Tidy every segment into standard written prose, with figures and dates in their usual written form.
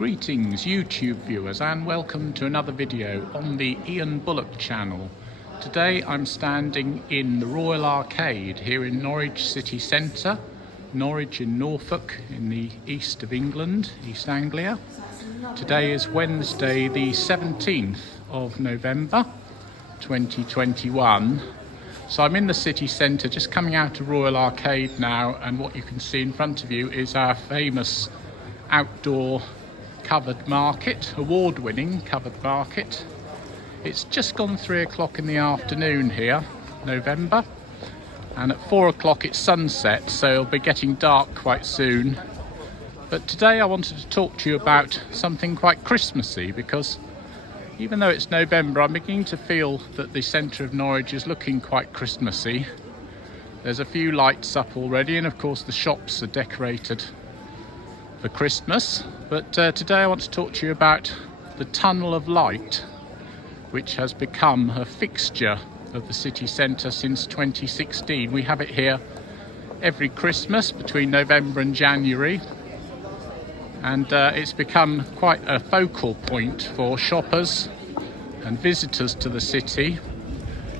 Greetings YouTube viewers and welcome to another video on the Ian Bullock channel. Today I'm standing in the Royal Arcade here in Norwich city centre, Norwich in Norfolk in the east of England, East Anglia. Today is Wednesday the 17th of November 2021. So I'm in the city centre just coming out of Royal Arcade now, and what you can see in front of you is our famous outdoor covered market, award-winning covered market. It's just gone 3 o'clock in the afternoon here, November, and at 4 o'clock it's sunset, so it'll be getting dark quite soon. But today I wanted to talk to you about something quite Christmassy, because even though it's November, I'm beginning to feel that the centre of Norwich is looking quite Christmassy. There's a few lights up already, and of course the shops are decorated for Christmas. But today I want to talk to you about the Tunnel of Light, which has become a fixture of the city centre since 2016. We have it here every Christmas between November and January, and it's become quite a focal point for shoppers and visitors to the city.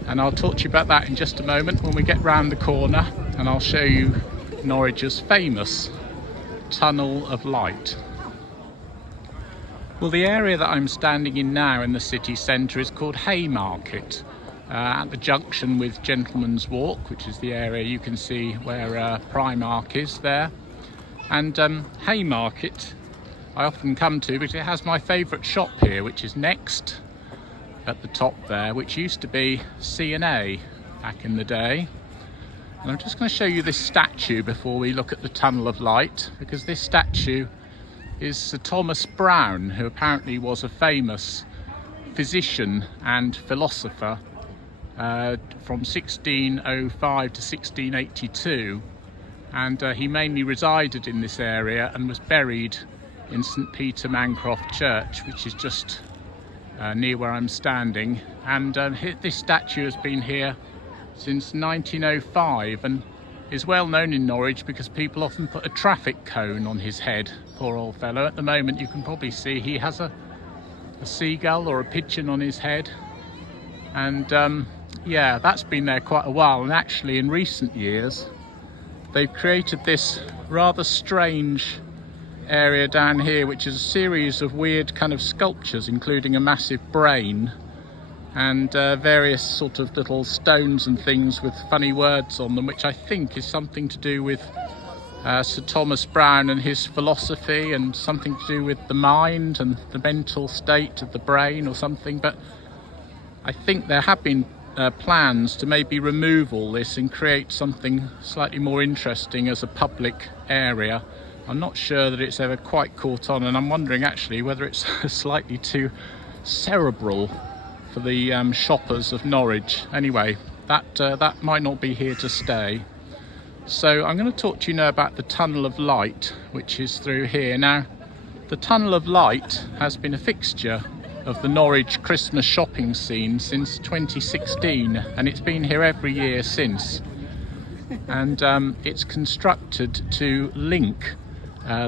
And I'll talk to you about that in just a moment when we get round the corner, and I'll show you Norwich's famous Tunnel of Light. Well, the area that I'm standing in now in the city centre is called Haymarket, at the junction with Gentleman's Walk, which is the area you can see where Primark is there. And Haymarket I often come to because it has my favourite shop here, which is Next at the top there, which used to be C&A back in the day. And I'm just going to show you this statue before we look at the Tunnel of Light, because this statue is Sir Thomas Browne, who apparently was a famous physician and philosopher from 1605 to 1682, and he mainly resided in this area and was buried in St Peter Mancroft Church, which is just near where I'm standing. And this statue has been here since 1905 and is well known in Norwich because people often put a traffic cone on his head. Poor old fellow. At the moment you can probably see he has a seagull or a pigeon on his head, and yeah, that's been there quite a while. And actually in recent years they've created this rather strange area down here, which is a series of weird kind of sculptures, including a massive brain and various sort of little stones and things with funny words on them, which I think is something to do with Sir Thomas Browne and his philosophy, and something to do with the mind and the mental state of the brain or something. But I think there have been plans to maybe remove all this and create something slightly more interesting as a public area. I'm not sure that it's ever quite caught on, and I'm wondering actually whether it's slightly too cerebral for the shoppers of Norwich. Anyway, that might not be here to stay. So I'm going to talk to you now about the Tunnel of Light, which is through here. Now, the Tunnel of Light has been a fixture of the Norwich Christmas shopping scene since 2016, and it's been here every year since. And it's constructed to link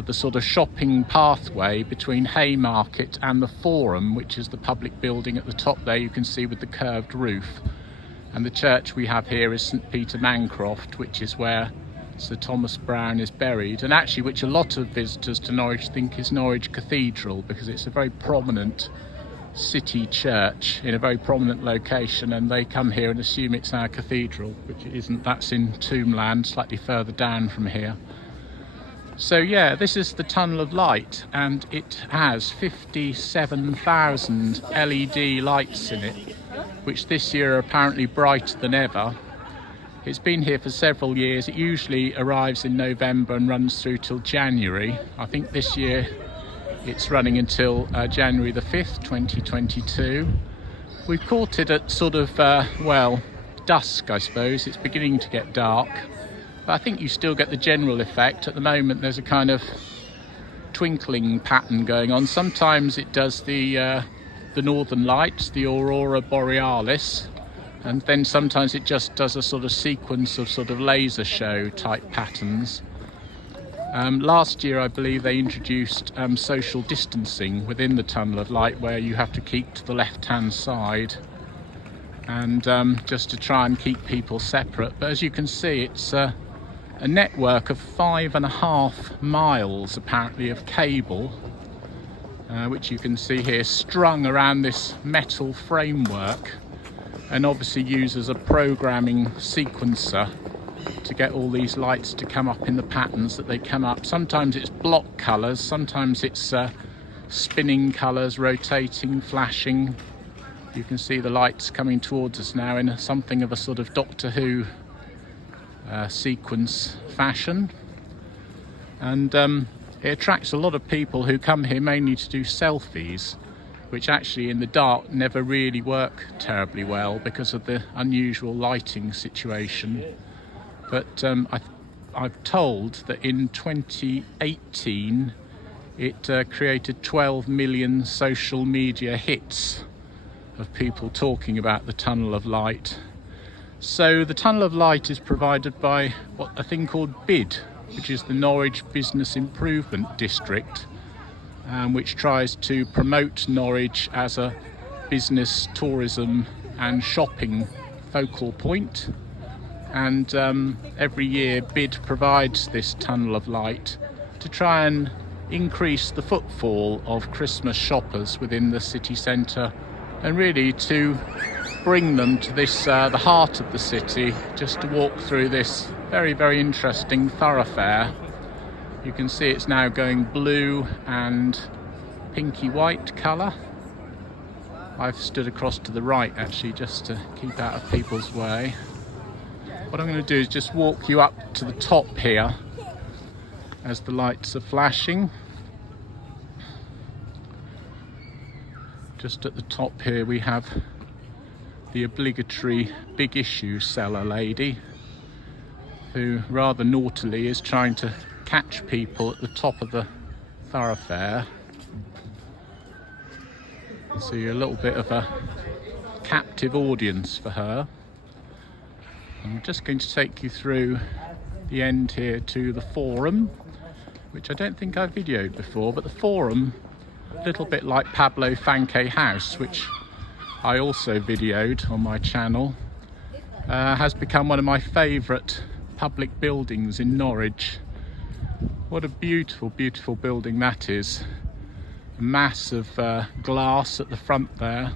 the sort of shopping pathway between Haymarket and the Forum, which is the public building at the top there you can see with the curved roof. And the church we have here is St Peter Mancroft, which is where Sir Thomas Browne is buried, and actually which a lot of visitors to Norwich think is Norwich Cathedral, because it's a very prominent city church in a very prominent location, and they come here and assume it's our cathedral, which it isn't. That's in Tombland, slightly further down from here. So yeah, this is the Tunnel of Light, and it has 57,000 LED lights in it, which this year are apparently brighter than ever. It's been here for several years. It usually arrives in November and runs through till January. I think this year it's running until January the 5th, 2022. We've caught it at sort of, well, dusk, I suppose. It's beginning to get dark. But I think you still get the general effect. At the moment there's a kind of twinkling pattern going on. Sometimes it does the northern lights, the aurora borealis, and then sometimes it just does a sort of sequence of sort of laser show type patterns. Last year I believe they introduced social distancing within the tunnel of light, where you have to keep to the left hand side, and just to try and keep people separate. But as you can see, it's a network of 5.5 miles apparently of cable, which you can see here strung around this metal framework, and obviously uses a programming sequencer to get all these lights to come up in the patterns that they come up. Sometimes it's block colours, sometimes it's spinning colours, rotating, flashing. You can see the lights coming towards us now in something of a sort of Doctor Who sequence fashion, and it attracts a lot of people who come here mainly to do selfies, which actually in the dark never really work terribly well because of the unusual lighting situation. But I've told that in 2018 it created 12 million social media hits of people talking about the Tunnel of Light. So the Tunnel of Light is provided by a thing called BID, which is the Norwich Business Improvement District, which tries to promote Norwich as a business, tourism and shopping focal point. And every year BID provides this Tunnel of Light to try and increase the footfall of Christmas shoppers within the city centre, and really to bring them to this the heart of the city, just to walk through this very, very interesting thoroughfare. You can see it's now going blue and pinky white colour. I've stood across to the right actually just to keep out of people's way. What I'm going to do is just walk you up to the top here as the lights are flashing. Just at the top here we have the obligatory big issue seller lady, who rather naughtily is trying to catch people at the top of the thoroughfare. So you're a little bit of a captive audience for her. I'm just going to take you through the end here to the Forum, which I don't think I've videoed before, but the Forum, a little bit like Pablo Fanque House, which I also videoed on my channel, has become one of my favourite public buildings in Norwich. What a beautiful, beautiful building that is. A mass of glass at the front there.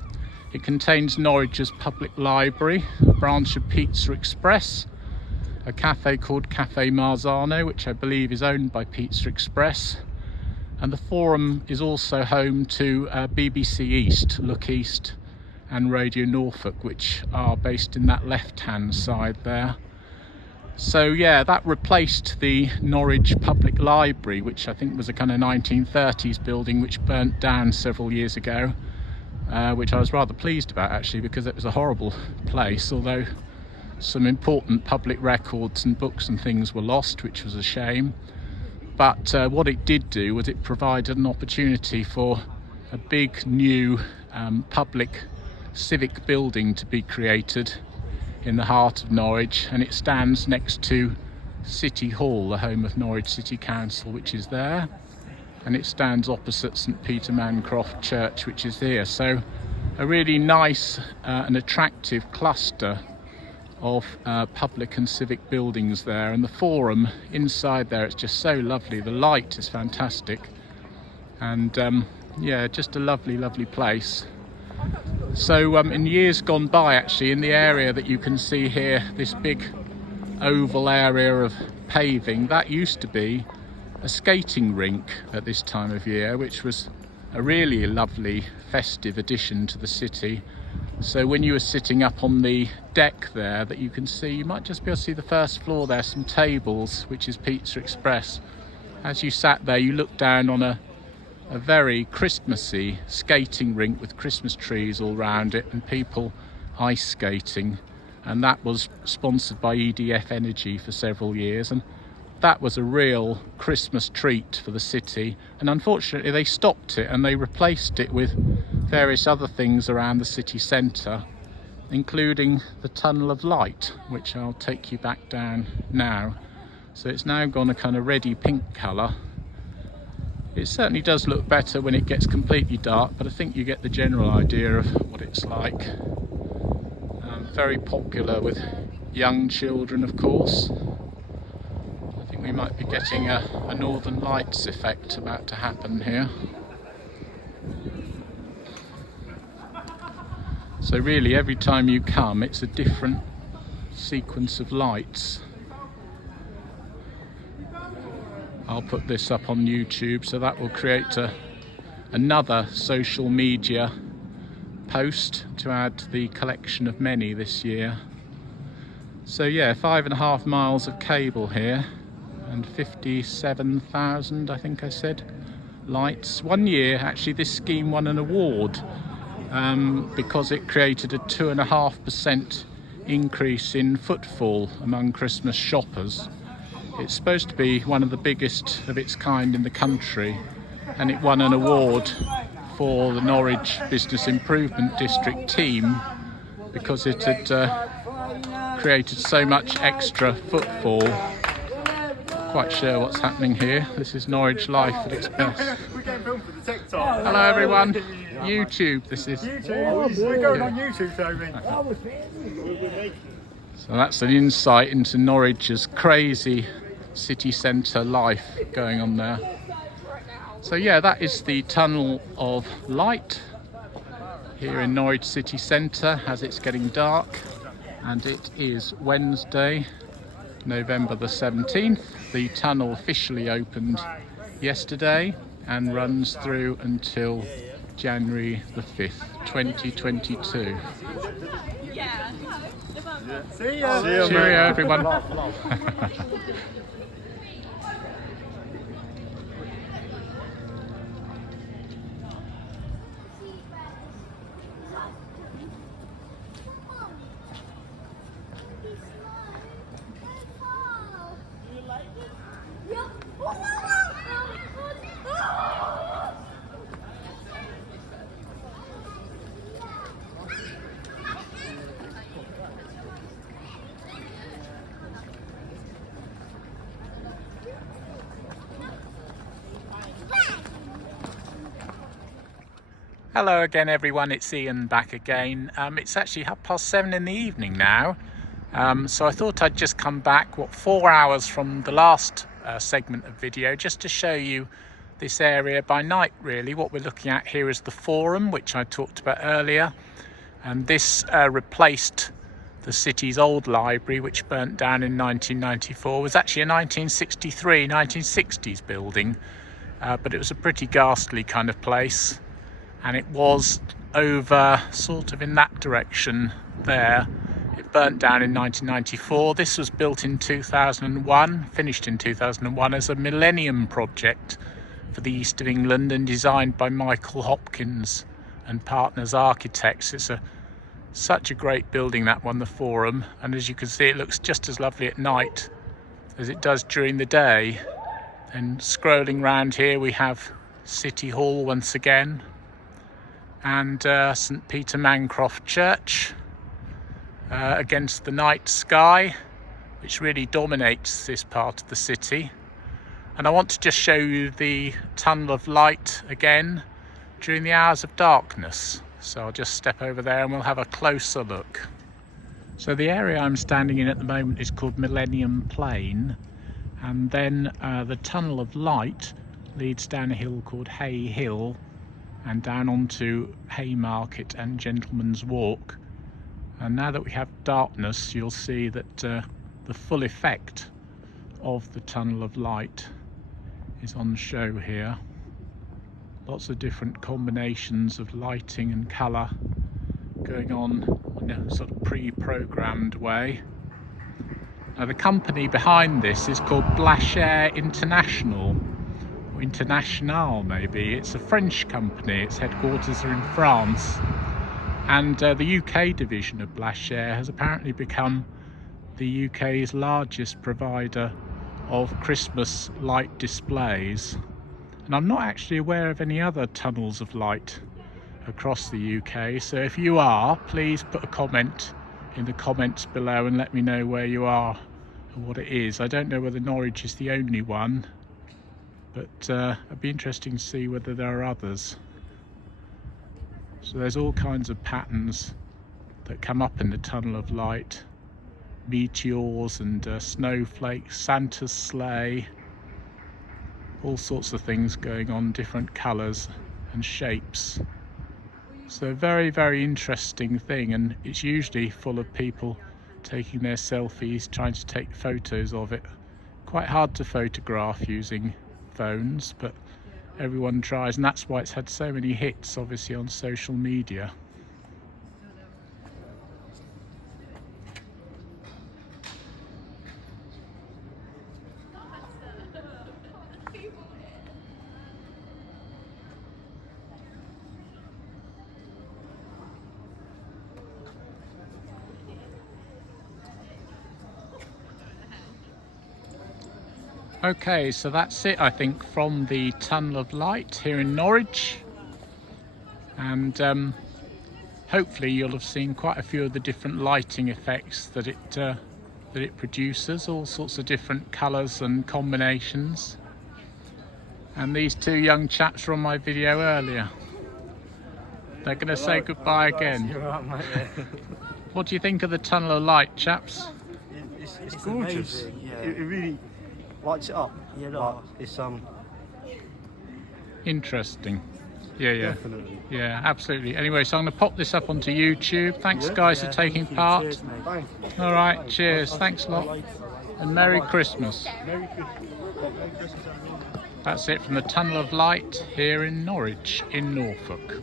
It contains Norwich's public library, a branch of Pizza Express, a cafe called Cafe Marzano, which I believe is owned by Pizza Express, and the Forum is also home to BBC East, Look East and Radio Norfolk, which are based in that left-hand side there. So yeah, that replaced the Norwich Public Library, which I think was a kind of 1930s building which burnt down several years ago, which I was rather pleased about actually, because it was a horrible place, although some important public records and books and things were lost, which was a shame. But what it did do was it provided an opportunity for a big new public civic building to be created in the heart of Norwich, and it stands next to City Hall, the home of Norwich City Council, which is there, and it stands opposite St Peter Mancroft Church, which is here. So a really nice and attractive cluster of public and civic buildings there. And the Forum inside there, it's just so lovely. The light is fantastic, and yeah, just a lovely, lovely place. So in years gone by actually, in the area that you can see here, this big oval area of paving, that used to be a skating rink at this time of year, which was a really lovely festive addition to the city. So when you were sitting up on the deck there that you can see, you might just be able to see the first floor there, some tables, which is Pizza Express. As you sat there, you looked down on a very Christmassy skating rink with Christmas trees all round it and people ice skating, and that was sponsored by EDF Energy for several years, and that was a real Christmas treat for the city. And unfortunately they stopped it and they replaced it with various other things around the city centre, including the Tunnel of Light, which I'll take you back down now. So it's now gone a kind of reddy pink colour. It certainly does look better when it gets completely dark, but I think you get the general idea of what it's like. Very popular with young children, of course. I think we might be getting a Northern Lights effect about to happen here. So really every time you come it's a different sequence of lights. I'll put this up on YouTube, so that will create another social media post to add to the collection of many this year. So yeah, 5.5 miles of cable here and 57,000, I think I said, lights. One year actually this scheme won an award because it created a 2.5% increase in footfall among Christmas shoppers. It's supposed to be one of the biggest of its kind in the country, and it won an award for the Norwich Business Improvement District team because it had created so much extra footfall. Not quite sure what's happening here. This is Norwich life at its best. Hello everyone. YouTube, this is. YouTube. We're going on YouTube, Toby. So that's an insight into Norwich's crazy city centre life going on there. So yeah, that is the Tunnel of Light here in Norwich city centre as it's getting dark, and it is Wednesday, November the 17th. The tunnel officially opened yesterday and runs through until January the 5th, 2022. See ya. Cheerio everyone. Hello again everyone, it's Ian back again. It's actually 7:30 in the evening now, so I thought I'd just come back 4 hours from the last segment of video just to show you this area by night really. What we're looking at here is the Forum, which I talked about earlier, and this replaced the city's old library, which burnt down in 1994. It was actually a 1960s building, but it was a pretty ghastly kind of place. And it was over sort of in that direction there. It burnt down in 1994. This was built in 2001, finished in 2001 as a millennium project for the East of England and designed by Michael Hopkins and Partners Architects. It's such a great building, that one, the Forum, and as you can see it looks just as lovely at night as it does during the day. And scrolling round here we have City Hall once again, and St Peter Mancroft Church against the night sky, which really dominates this part of the city. And I want to just show you the Tunnel of Light again during the hours of darkness. So I'll just step over there and we'll have a closer look. So the area I'm standing in at the moment is called Millennium Plain, and then the Tunnel of Light leads down a hill called Hay Hill and down onto Haymarket and Gentleman's Walk. And now that we have darkness, you'll see that the full effect of the Tunnel of Light is on show here. Lots of different combinations of lighting and colour going on in a sort of pre-programmed way. Now the company behind this is called Blachere International, or International maybe. It's a French company, its headquarters are in France, and the UK division of Blachere has apparently become the UK's largest provider of Christmas light displays. And I'm not actually aware of any other tunnels of light across the UK, so if you are, please put a comment in the comments below and let me know where you are what it is. I don't know whether Norwich is the only one, but it'd be interesting to see whether there are others. So there's all kinds of patterns that come up in the tunnel of light. Meteors and snowflakes, Santa's sleigh, all sorts of things going on, different colours and shapes. So a very, very interesting thing, and it's usually full of people taking their selfies, trying to take photos of it. Quite hard to photograph using phones, but everyone tries, and that's why it's had so many hits, obviously, on social media. Okay, so that's it, I think, from the Tunnel of Light here in Norwich, and hopefully you'll have seen quite a few of the different lighting effects that it produces, all sorts of different colours and combinations. And these two young chaps were on my video earlier. They're going to say goodbye again. You're right, mate, yeah. What do you think of the Tunnel of Light, chaps? It's gorgeous. Amazing, yeah. It really lights it up. Yeah, Like, it's Interesting. Yeah. definitely. Yeah, absolutely. Anyway, so I'm going to pop this up onto YouTube. Thanks, guys, for taking Thank you. part. Cheers, mate. Thank you. All right, cheers. Thanks a lot. And Merry Christmas. Merry Christmas. Merry Christmas, everyone. That's it from the Tunnel of Light here in Norwich, in Norfolk.